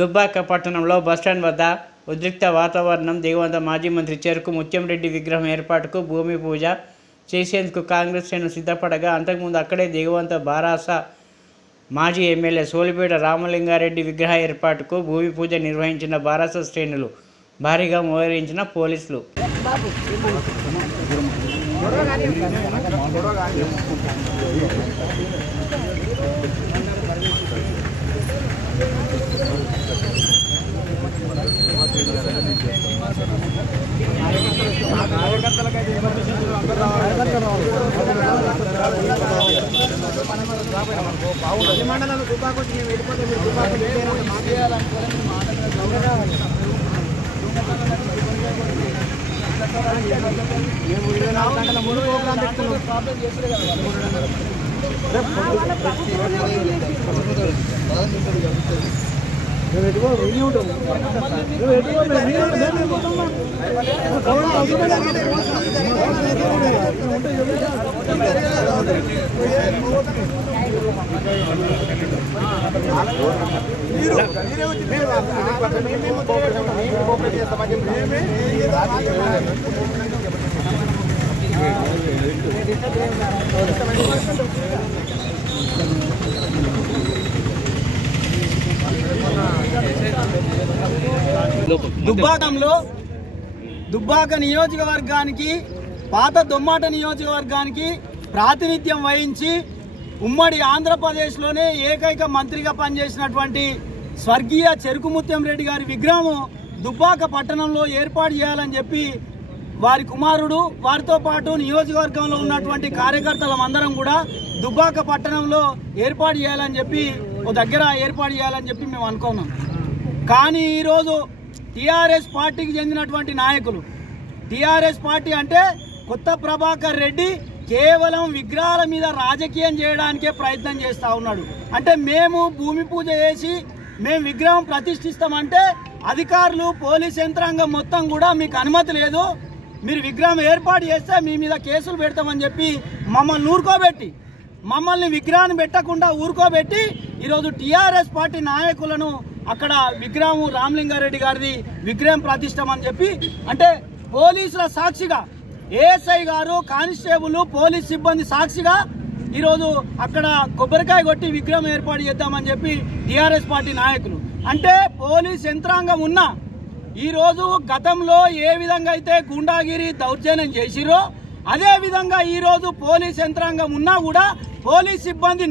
దుబ్బాక పట్టణంలో బస్టాండ్ వద్ద ఉద్రిక్త వాతావరణం. దివంగత మాజీ మంత్రి చెరుకు ముత్యంరెడ్డి విగ్రహం ఏర్పాటుకు భూమి పూజ చేసేందుకు కాంగ్రెస్ శ్రేణులు సిద్ధపడగా, అంతకుముందు అక్కడే దివంగత బారాస మాజీ ఎమ్మెల్యే సోలిపేట రామలింగారెడ్డి విగ్రహ ఏర్పాటుకు భూమి పూజ నిర్వహించిన బారాస శ్రేణులు భారీగా మోహరించిన పోలీసులు. దుబ్బాక నియోజకవర్గానికి, పాత దొమ్మాట నియోజకవర్గానికి ప్రాతినిధ్యం వహించి ఉమ్మడి ఆంధ్రప్రదేశ్లోనే ఏకైక మంత్రిగా పనిచేసినటువంటి స్వర్గీయ చెరుకు ముత్యంరెడ్డి గారి విగ్రహం దుబ్బాక పట్టణంలో ఏర్పాటు చేయాలని చెప్పి వారి కుమారుడు, వారితో పాటు నియోజకవర్గంలో ఉన్నటువంటి కార్యకర్తలందరం కూడా దుబ్బాక పట్టణంలో ఏర్పాటు చేయాలని చెప్పి ఓ దగ్గర ఏర్పాటు చేయాలని చెప్పి మేము అనుకున్నాం. కానీ ఈరోజు టీఆర్ఎస్ పార్టీకి చెందినటువంటి నాయకులు, టీఆర్ఎస్ పార్టీ అంటే కొత్త ప్రభాకర్ రెడ్డి కేవలం విగ్రహాల మీద రాజకీయం చేయడానికే ప్రయత్నం చేస్తూ ఉన్నాడు. అంటే మేము భూమి పూజ చేసి మేము విగ్రహం ప్రతిష్ఠిస్తామంటే అధికారులు, పోలీస్ యంత్రాంగం మొత్తం కూడా మీకు అనుమతి లేదు, మీరు విగ్రహం ఏర్పాటు చేస్తే మీ మీద కేసులు పెడతామని చెప్పి మమ్మల్ని విగ్రహాన్ని పెట్టకుండా ఊరుకోబెట్టి ఈరోజు టీఆర్ఎస్ పార్టీ నాయకులను అక్కడ విగ్రహం రామలింగారెడ్డి గారిది విగ్రహం ప్రతిష్టమని చెప్పి, అంటే పోలీసుల సాక్షిగా ఏఎస్ఐ గారు, కానిస్టేబుల్, పోలీస్ సిబ్బంది సాక్షిగా ఈరోజు అక్కడ కొబ్బరికాయ కొట్టి విగ్రహం ఏర్పాటు చేద్దామని చెప్పి టీఆర్ఎస్ పార్టీ నాయకులు. అంటే పోలీస్ యంత్రాంగం ఉన్నా ఈరోజు గతంలో ఏ విధంగా అయితే గుండాగిరి దౌర్జన్యం చేసిరో అదే విధంగా ఈరోజు పోలీస్ యంత్రాంగం ఉన్నా కూడా పోలీస్ సిబ్బంది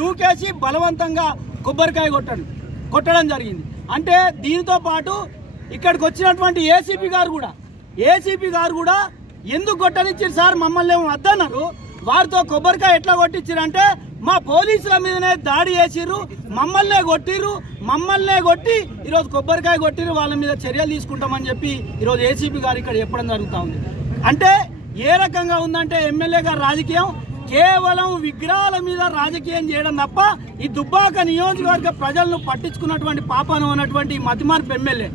నూకేసి బలవంతంగా కొబ్బరికాయ కొట్టడం జరిగింది. అంటే దీంతో పాటు ఇక్కడికి వచ్చినటువంటి ఏసీపీ గారు కూడా ఎందుకు కొట్టనిచ్చారు సార్, మమ్మల్ని వద్దన్నారు, వారితో కొబ్బరికాయ ఎట్లా కొట్టించారంటే మా పోలీసుల మీదనే దాడి చేసిర్రు, మమ్మల్నే కొట్టి ఈరోజు కొబ్బరికాయ కొట్టిరు, వాళ్ళ మీద చర్యలు తీసుకుంటామని చెప్పి ఈరోజు ఏసీపీ గారు ఇక్కడ చెప్పడం జరుగుతూ ఉంది. అంటే ఏ రకంగా ఉందంటే ఎమ్మెల్యే గారు రాజకీయం కేవలం విగ్రహాల మీద రాజకీయం చేయడం తప్ప ఈ దుబ్బాక నియోజకవర్గ ప్రజలను పట్టించుకున్నటువంటి పాపను ఉన్నటువంటి మతిమార్పు ఎమ్మెల్యే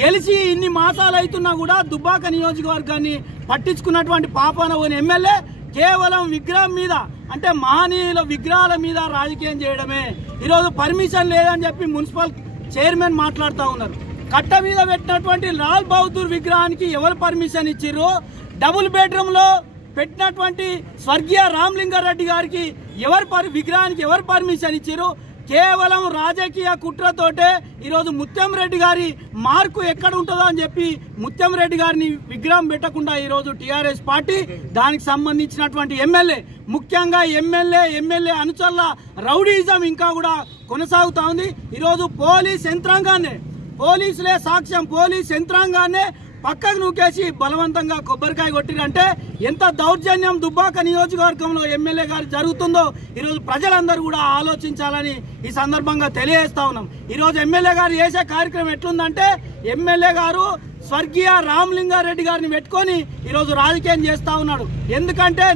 గెలిచి ఇన్ని మాసాలు అవుతున్నా కూడా దుబ్బాక నియోజకవర్గాన్ని పట్టించుకున్నటువంటి పాపన ఎమ్మెల్యే కేవలం విగ్రహం మీద, అంటే మహనీయుల విగ్రహాల మీద రాజకీయం చేయడమే. ఈరోజు పర్మిషన్ లేదని చెప్పి మున్సిపల్ చైర్మన్ మాట్లాడుతూ ఉన్నారు. కట్ట మీద పెట్టినటువంటి లాల్ బహదూర్ విగ్రహానికి ఎవరు పర్మిషన్ ఇచ్చిర్రు? డబుల్ బెడ్రూమ్ లో పెట్టినటువంటి స్వర్గీయ రామలింగారెడ్డి గారికి విగ్రహానికి ఎవరు పర్మిషన్ ఇచ్చారు? కేవలం రాజకీయ కుట్రతోటే ఈరోజు ముత్యంరెడ్డి గారి మార్కు ఎక్కడ ఉంటుందో అని చెప్పి ముత్యంరెడ్డి గారిని విగ్రహం పెట్టకుండా ఈరోజు టీఆర్ఎస్ పార్టీ, దానికి సంబంధించినటువంటి ఎమ్మెల్యే, ముఖ్యంగా ఎమ్మెల్యే అనుచరుల రౌడీజం ఇంకా కూడా కొనసాగుతా ఉంది. ఈరోజు పోలీసులే సాక్ష్యం, పోలీస్ యంత్రాంగాన్నే పక్కకు నూకేసి బలవంతంగా కొబ్బరికాయ కొట్టిరంటే ఎంత దౌర్జన్యం దుబ్బాక నియోజకవర్గంలో ఎమ్మెల్యే గారు జరుగుతుందో ఈరోజు ప్రజలందరూ కూడా ఆలోచించాలని ఈ సందర్భంగా తెలియజేస్తా ఉన్నాం. ఈరోజు ఎమ్మెల్యే గారు చేసే కార్యక్రమం ఎట్లుందంటే ఎమ్మెల్యే గారు స్వర్గీయ రామలింగారెడ్డి గారిని పెట్టుకొని ఈరోజు రాజకీయం చేస్తా ఉన్నాడు. ఎందుకంటే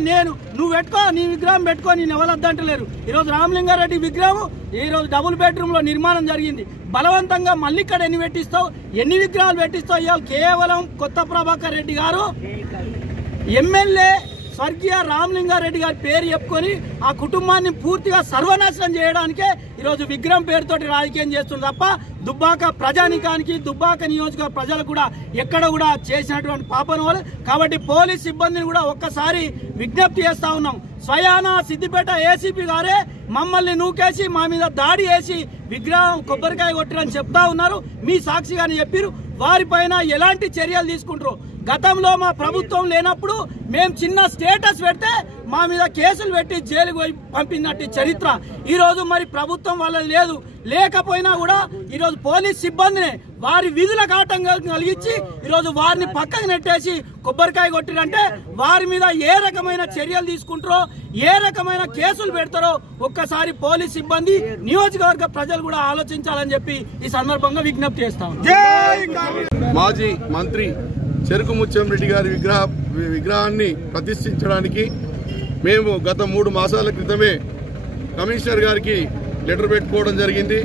నువ్వు పెట్టుకో, నీ విగ్రహం పెట్టుకో, నేను ఎవరద్దంటలేరు. ఈరోజు రామలింగారెడ్డి విగ్రహం ఈరోజు డబుల్ బెడ్రూమ్ లో నిర్మాణం జరిగింది. బలవంతంగా మళ్ళీ ఇక్కడ ఎన్ని విగ్రహాలు పెట్టిస్తావు? ఇవాళ కేవలం కొత్త ప్రభాకర్ రెడ్డి గారు ఎమ్మెల్యే స్వర్గీయ రామలింగారెడ్డి గారి పేరు చెప్పుకొని ఆ కుటుంబాన్ని పూర్తిగా సర్వనాశనం చేయడానికే ఈరోజు విగ్రహం పేరుతోటి రాజకీయం చేస్తుంది తప్ప దుబ్బాక ప్రజానికానికి దుబ్బాక నియోజకవర్గ ప్రజలకు కూడా ఎక్కడ కూడా చేసినటువంటి పాపన వాళ్ళు. కాబట్టి పోలీస్ సిబ్బందిని కూడా ఒక్కసారి విజ్ఞప్తి చేస్తా ఉన్నాం. స్వయాన సిద్దిపేట ఏసీపీ గారే మమ్మల్ని నూకేసి మా మీద దాడి చేసి విగ్రహం కొబ్బరికాయ కొట్టిరని చెప్తా ఉన్నారు. మీ సాక్షిగానే చెప్పారు. వారిపైన ఎలాంటి చర్యలు తీసుకుంటారు? గతంలో మా ప్రభుత్వం లేనప్పుడు మేము చిన్న స్టేటస్ పెడితే మా మీద కేసులు పెట్టి జైలుకు పోయి పంపినట్టు చరిత్ర. ఈరోజు మరి ప్రభుత్వం వాళ్ళది లేదు. లేకపోయినా కూడా ఈరోజు పోలీస్ సిబ్బందిని వారి విధులకు ఆటంకం కలిగించి ఈరోజు వారిని పక్కకు నెట్టేసి కొబ్బరికాయ కొట్టిరంటే వారి మీద ఏ రకమైన చర్యలు తీసుకుంటారో, ఏ రకమైన కేసులు పెడతారో ఒక్కసారి పోలీస్ సిబ్బంది, నియోజకవర్గ ప్రజలు కూడా ఆలోచించాలని చెప్పి ఈ సందర్భంగా విజ్ఞప్తి చేస్తాం. మాజీ మంత్రి చెరుకు ముత్యంరెడ్డి గారి విగ్రహాన్ని ప్రతిష్ఠించడానికి మేము గత 3 మాసాల క్రితమే కమిషనర్ గారికి లెటర్ పెట్టుకోవడం జరిగింది,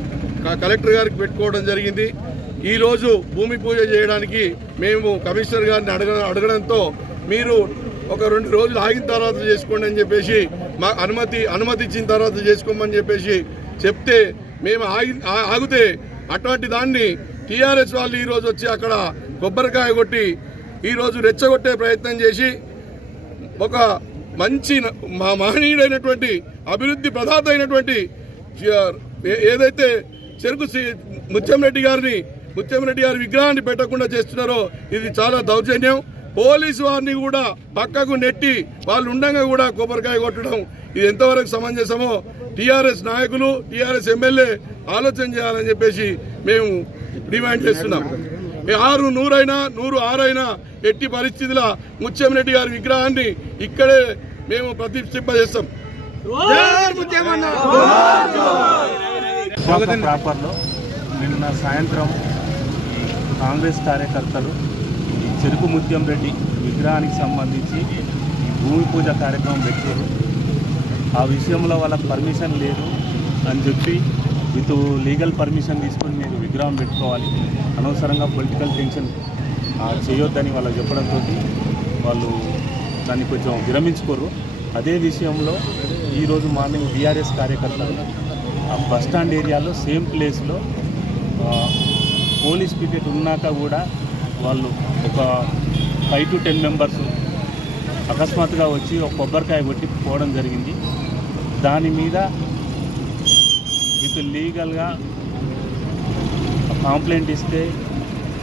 కలెక్టర్ గారికి పెట్టుకోవడం జరిగింది. ఈరోజు భూమి పూజ చేయడానికి మేము కమిషనర్ గారిని అడగడంతో మీరు ఒక 2 రోజులు ఆగిన తర్వాత చేసుకోండి అని చెప్పేసి మా అనుమతి ఇచ్చిన తర్వాత చేసుకోమని చెప్పేసి చెప్తే మేము ఆగితే అటువంటి దాన్ని టీఆర్ఎస్ వాళ్ళు ఈరోజు వచ్చి అక్కడ కొబ్బరికాయ కొట్టి ఈరోజు రెచ్చగొట్టే ప్రయత్నం చేసి ఒక మంచి మహనీయుడైనటువంటి అభివృద్ధి ప్రదాత అయినటువంటి ఏదైతే చెరుకు ముత్యంరెడ్డి గారి విగ్రహాన్ని పెట్టకుండా చేస్తున్నారో ఇది చాలా దౌర్జన్యం. పోలీసు వారిని కూడా పక్కకు నెట్టి వాళ్ళు ఉండగా కూడా కొబ్బరికాయ కొట్టడం ఇది ఎంతవరకు సమంజసమో టీఆర్ఎస్ నాయకులు, టీఆర్ఎస్ ఎమ్మెల్యే ఆలోచన చేయాలని చెప్పేసి మేము డిమాండ్ చేస్తున్నాం. 6, 100 ఎట్టి పరిస్థితుల ముత్యంరెడ్డి గారి విగ్రహాన్ని ఇక్కడే మేము ప్రతిష్ఠింపజేస్తాం. ప్రాపర్లో నిన్న సాయంత్రం కాంగ్రెస్ కార్యకర్తలు ఈ చెరుకు ముత్యంరెడ్డి విగ్రహానికి సంబంధించి ఈ భూమి పూజ కార్యక్రమం పెట్టారు. ఆ విషయంలో వాళ్ళకి పర్మిషన్ లేదు అని చెప్పి విత్ లీగల్ పర్మిషన్ తీసుకొని మీరు విగ్రహం పెట్టుకోవాలి, అనవసరంగా పొలిటికల్ టెన్షన్ చేయొద్దని వాళ్ళకి చెప్పడంతో వాళ్ళు దాన్ని కొంచెం విరమించుకోరు. అదే విషయంలో ఈరోజు మార్నింగ్ బీఆర్ఎస్ కార్యకర్తలు బస్టాండ్ ఏరియాలో సేమ్ ప్లేస్లో పోలీస్ పికెట్ ఉన్నాక కూడా వాళ్ళు ఒక 5 to 10 మెంబర్స్ అకస్మాత్తుగా వచ్చి ఒక కొబ్బరికాయ కొట్టి పోవడం జరిగింది. దాని మీద విత్ లీగల్గా కంప్లైంట్ ఇస్తే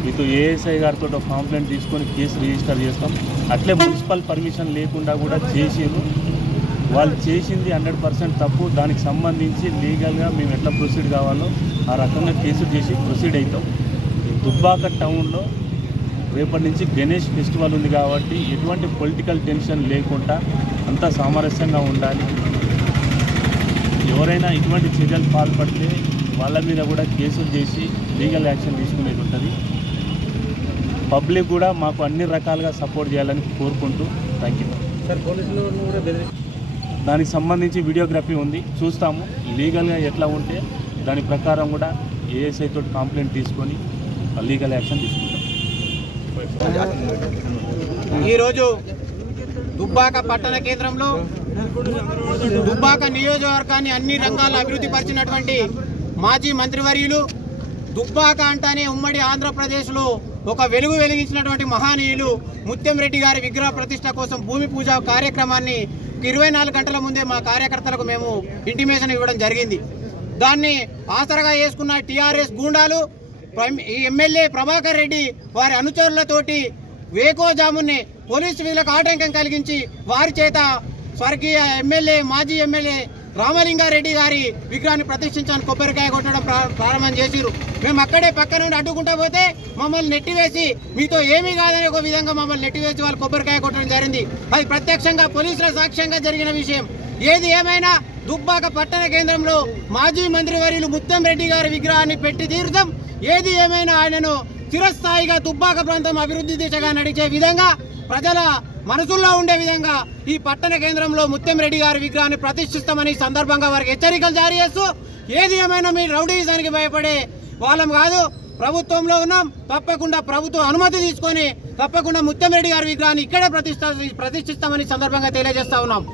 విత్ ఏఎస్ఐ గారితో ఒక కంప్లైంట్ తీసుకొని కేసు రిజిస్టర్ చేస్తాం. అట్లే మున్సిపల్ పర్మిషన్ లేకుండా కూడా చేసారు. వాళ్ళు చేసింది 100% తప్పు. దానికి సంబంధించి లీగల్గా మేము ఎట్లా ప్రొసీడ్ కావాలో ఆ రకంగా కేసు చేసి ప్రొసీడ్ అవుతాం. దుబ్బాక టౌన్లో రేపటి నుంచి గణేష్ ఫెస్టివల్ ఉంది కాబట్టి ఎటువంటి పొలిటికల్ టెన్షన్ లేకుండా అంతా సామరస్యంగా ఉండాలి. ఎవరైనా ఇటువంటి చర్యలు పాల్పడితే వాళ్ళ మీద కూడా కేసులు చేసి లీగల్ యాక్షన్ తీసుకునేది ఉంటుంది. పబ్లిక్ కూడా మాకు అన్ని రకాలుగా సపోర్ట్ చేయాలని కోరుకుంటూ థ్యాంక్ యూ. దానికి సంబంధించి వీడియోగ్రఫీ ఉంది, చూస్తాము. లీగల్గా ఎట్లా ఉంటే దాని ప్రకారం కూడా ఏఎస్ఐ తోటి కంప్లైంట్ తీసుకొని లీగల్ యాక్షన్ తీసుకుంటాం. ఈరోజు దుబ్బాక పట్టణ కేంద్రంలో దుబ్బాక నియోజకవర్గాన్ని అన్ని రంగాల్లో అభివృద్ధి పరిచినటువంటి మాజీ మంత్రివర్యులు, దుబ్బాక అంటానే ఉమ్మడి ఆంధ్రప్రదేశ్లో ఒక వెలుగు వెలిగించినటువంటి మహానీయులు ముత్యంరెడ్డి గారి విగ్రహ ప్రతిష్ట కోసం భూమి పూజ కార్యక్రమాన్ని 24 గంటల ముందే మా కార్యకర్తలకు మేము ఇంటిమేషన్ ఇవ్వడం జరిగింది. దాన్ని ఆసరగా చేసుకున్న టీఆర్ఎస్ గూండాలు, ఈ ఎమ్మెల్యే ప్రభాకర్ రెడ్డి వారి అనుచరులతోటి వేకోజామునే పోలీసు విధులకు ఆటంకం కలిగించి వారి చేత స్వర్గీయ మాజీ ఎమ్మెల్యే రామలింగారెడ్డి గారి విగ్రహాన్ని ప్రతిష్ఠించాలని కొబ్బరికాయ కొట్టడం ప్రారంభం చేసిరు. మేము అక్కడే పక్క నుండి అడ్డుకుంటా పోతే మమ్మల్ని నెట్టివేసి మీతో ఏమీ కాదని ఒక విధంగా మమ్మల్ని నెట్టివేసి వాళ్ళు కొబ్బరికాయ కొట్టడం జరిగింది. అది ప్రత్యక్షంగా పోలీసుల సాక్ష్యంగా జరిగిన విషయం. ఏది ఏమైనా దుబ్బాక పట్టణ కేంద్రంలో మాజీ మంత్రివర్యులు ముత్యంరెడ్డి గారి విగ్రహాన్ని పెట్టి తీరుతాం. ఏది ఏమైనా ఆయనను చిరస్థాయిగా దుబ్బాక ప్రాంతం అభివృద్ధి దిశగా నడిచే విధంగా, ప్రజల మనసుల్లో ఉండే విధంగా ఈ పట్టణ కేంద్రంలో ముత్యంరెడ్డి గారి విగ్రహాన్ని ప్రతిష్ఠిస్తామని సందర్భంగా వారికి హెచ్చరికలు జారీ చేస్తూ, ఏది ఏమైనా మీరు రౌడీజానికి భయపడే వాళ్ళం కాదు, ప్రభుత్వంలో ఉన్నాం, తప్పకుండా ప్రభుత్వం అనుమతి తీసుకొని తప్పకుండా ముత్యంరెడ్డి గారి విగ్రహాన్ని ఇక్కడే ప్రతిష్ఠిస్తామని సందర్భంగా తెలియజేస్తా ఉన్నాం.